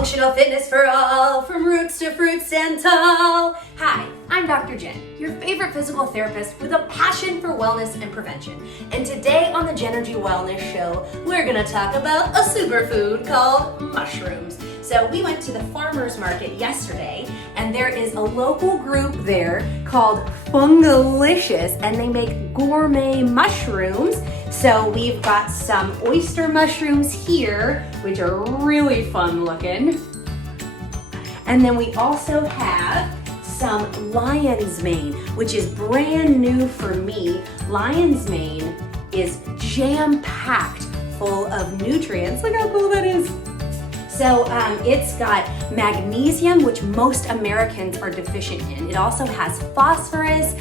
Functional fitness for all, from roots to fruits and tall. Hi, I'm Dr. Jen, your favorite physical therapist with a passion for wellness and prevention. And today on the Genergy Wellness Show, we're gonna talk about a superfood called mushrooms. So we went to the farmer's market yesterday, and there is a local group there called Fungalicious, and they make gourmet mushrooms. So we've got some oyster mushrooms here, which are really fun looking. And then we also have some lion's mane, which is brand new for me. Lion's mane is jam-packed full of nutrients. Look how cool that is. So it's got magnesium, which most Americans are deficient in. It also has phosphorus,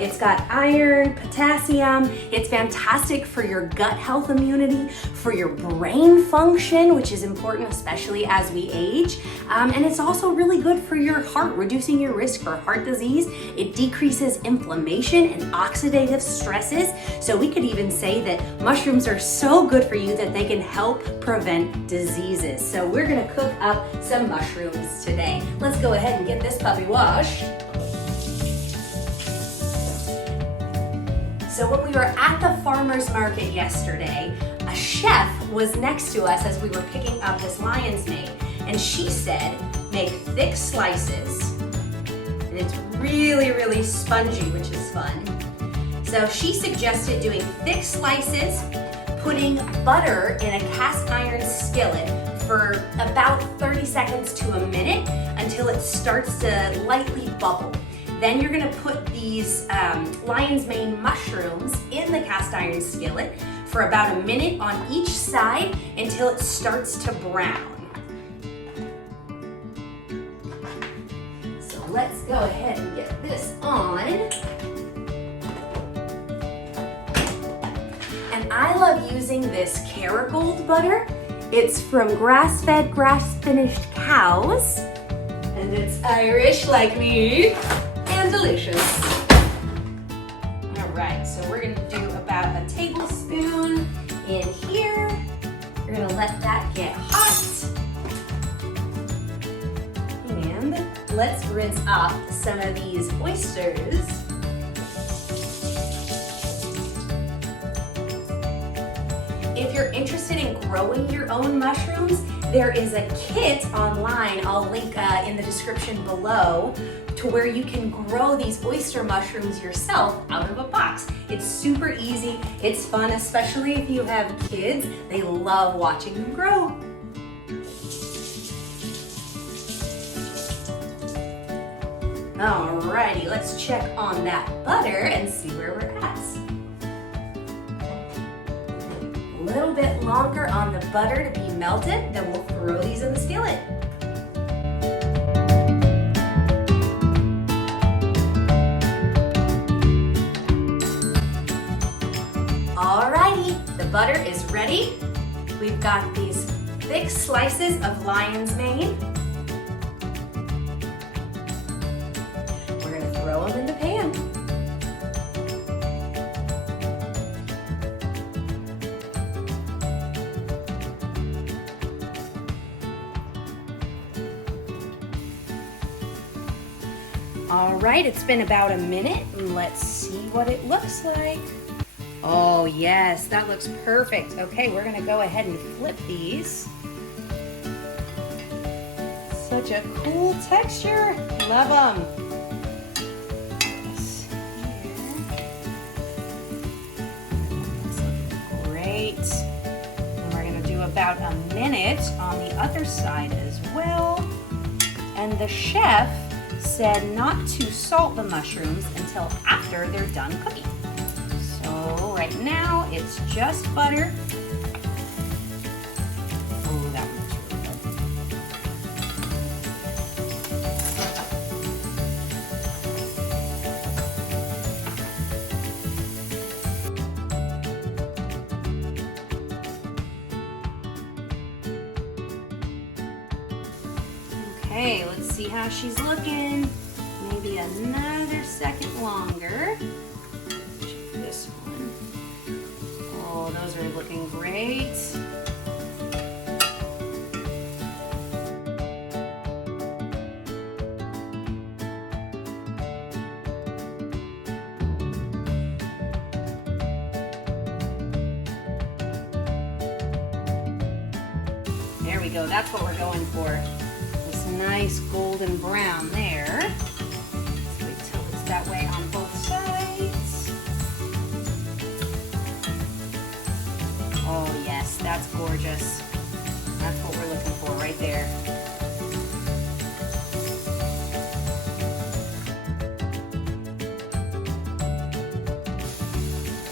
it's got iron, potassium. It's fantastic for your gut health immunity, for your brain function, which is important especially as we age. And it's also really good for your heart, reducing your risk for heart disease. It decreases inflammation and oxidative stresses. So we could even say that mushrooms are so good for you that they can help prevent diseases. So we're gonna cook up some mushrooms today. Let's go ahead and get this puppy washed. So when we were at the farmer's market yesterday, a chef was next to us as we were picking up this lion's mane, and she said, make thick slices. And it's really, really spongy, which is fun. So she suggested doing thick slices, putting butter in a cast iron skillet for about 30 seconds to a minute until it starts to lightly bubble. Then you're gonna put these lion's mane mushrooms in the cast iron skillet for about a minute on each side until it starts to brown. So let's go ahead and get this on. And I love using this Kerrygold butter. It's from grass-fed, grass-finished cows, and it's Irish like me, and delicious. All right, so we're gonna do about a tablespoon in here. We're gonna let that get hot. And let's rinse off some of these oysters. If you're interested in growing your own mushrooms, there is a kit online, I'll link in the description below, to where you can grow these oyster mushrooms yourself out of a box. It's super easy, it's fun, especially if you have kids. They love watching them grow. Alrighty, let's check on that butter and see where we're at. A little bit longer on the butter to be melted, then we'll throw these in the skillet. Alrighty, the butter is ready. We've got these thick slices of lion's mane. We're gonna throw them in the pan. All right, it's been about a minute, and let's see what it looks like. Oh yes, that looks perfect. Okay, we're gonna go ahead and flip these. Such a cool texture, love them. Great. And we're gonna do about a minute on the other side as well. And the chef said not to salt the mushrooms until after they're done cooking. So right now it's just butter. Oh, that one looks really good. Okay, let's see how she's looking. Maybe another second longer. Check this one. Oh, those are looking great. we go. That's what we're going for. This nice golden brown there. Let's wait till it's that way on both sides. Oh yes, that's gorgeous. That's what we're looking for right there.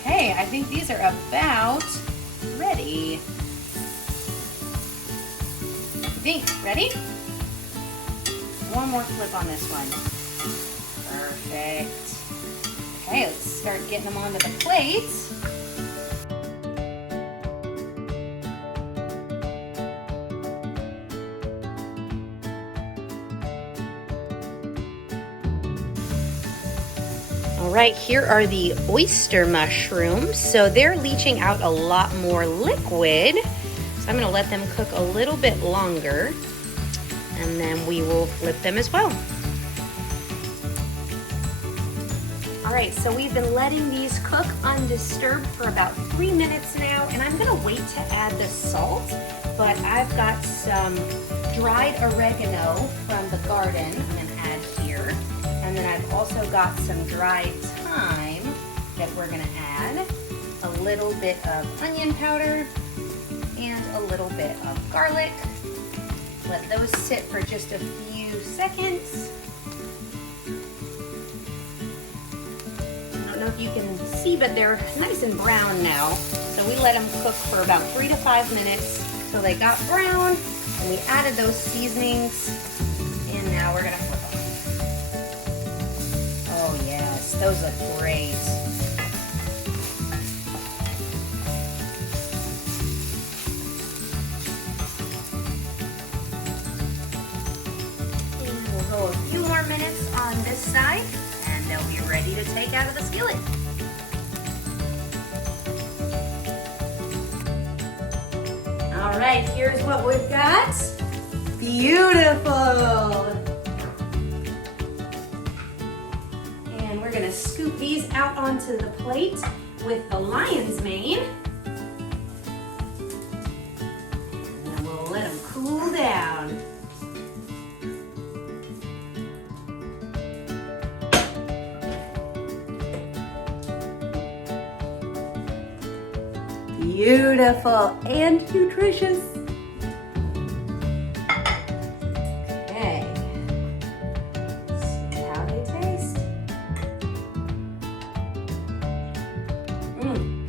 Okay, I think these are about ready. Ready? One more flip on this one. Perfect. Okay, let's start getting them onto the plate. All right, here are the oyster mushrooms. So they're leaching out a lot more liquid. So I'm gonna let them cook a little bit longer, and then we will flip them as well. All right, so we've been letting these cook undisturbed for about 3 minutes now, and I'm gonna wait to add the salt, but I've got some dried oregano from the garden I'm gonna add here, and then I've also got some dried thyme that we're gonna add, a little bit of onion powder, and a little bit of garlic. Let those sit for just a few seconds. I don't know if you can see, but they're nice and brown now. So we let them cook for about 3 to 5 minutes till they got brown, and we added those seasonings, and now we're gonna flip them. Oh yes, those look great. A few more minutes on this side, and they'll be ready to take out of the skillet. All right, here's what we've got. Beautiful. And we're gonna scoop these out onto the plate with the lion's mane. And then we'll let them cool down. Beautiful and nutritious. Okay, see how they taste.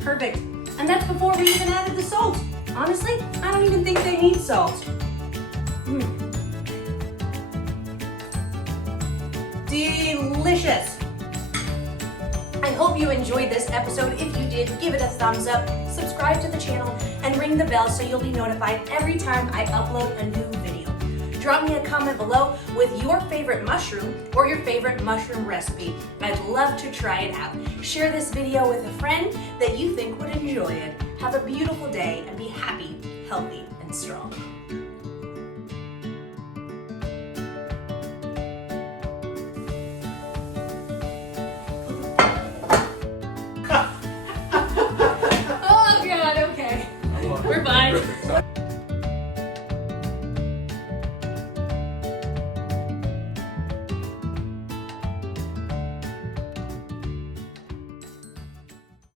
Perfect. And that's before we even added the salt. Honestly, I don't even think they need salt. Delicious. I hope you enjoyed this episode. If you did, give it a thumbs up, subscribe to the channel, and ring the bell so you'll be notified every time I upload a new video. Drop me a comment below with your favorite mushroom or your favorite mushroom recipe. I'd love to try it out. Share this video with a friend that you think would enjoy it. Have a beautiful day and be happy, healthy, and strong.